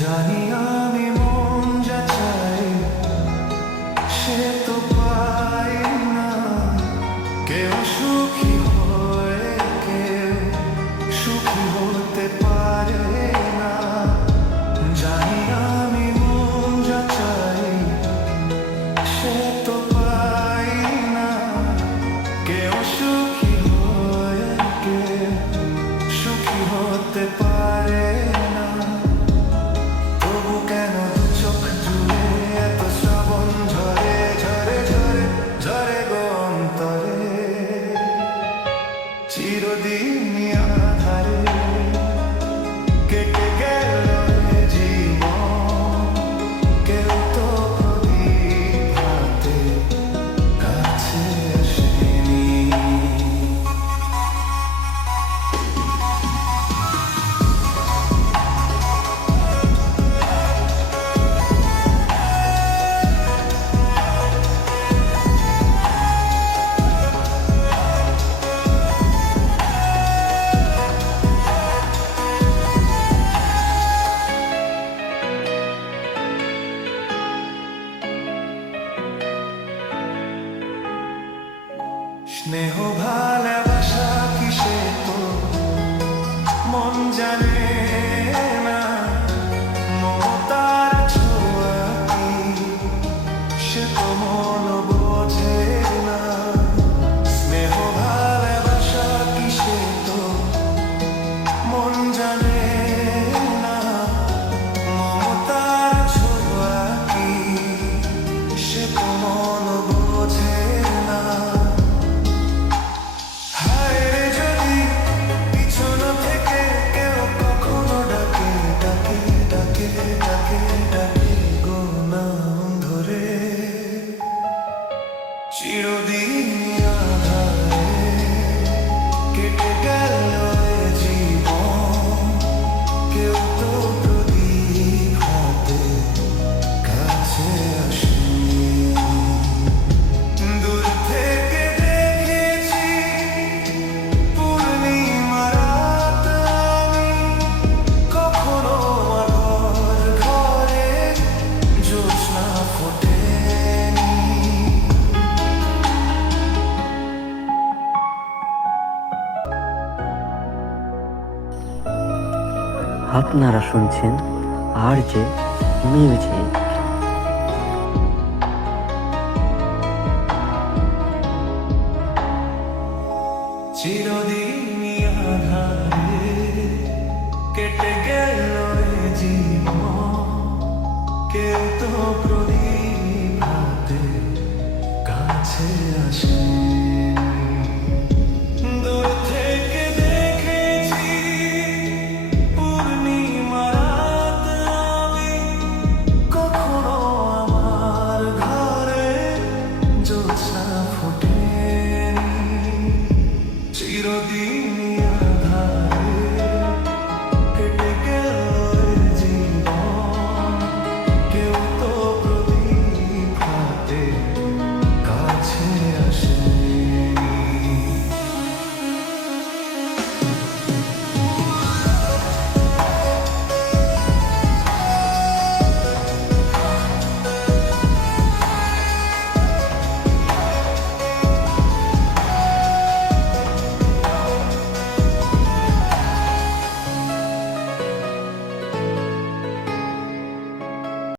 জানি আমি মন যা চাই সে তো পাই না। কেউ সুখী হয়ে কেউ সুখী হতে পারে না। জানি আমি মন যা চাই সে তো পাই না। কেউ সুখী হয়ে কেউ সুখী হতে পারে না। তবু কেন দু চোখ জুড়ে এত শ্রাবণ ঝরে ঝরে ঝরে ঝরে গো অন্তরে। চিরদিন আধারে কেটে গেল এ জীবন। কেউ তো প্রদীপ হাতে কাছে আসেনি। স্নেহ ভালোবাসা কিসে তো মন জানে না। মমতার ছোঁয়া কি সে তো মন বোঝে না। স্নেহ ভালোবাসা কিসে তো মন জানে না। মমতার ছোঁয়া কি সে তো মন বোঝে না। চিরদিন আধারে কেটে গেল এ জীবন। কেউ তো প্রদীপ হাতে কাছে আসেনি। দূর থেকে দেখেছি পূর্ণিমা রাত আমি। কখনো আমার ঘরে জ্যোৎস্না ফোটেনি। আপনারা শুনছেন RJ মিউজিক।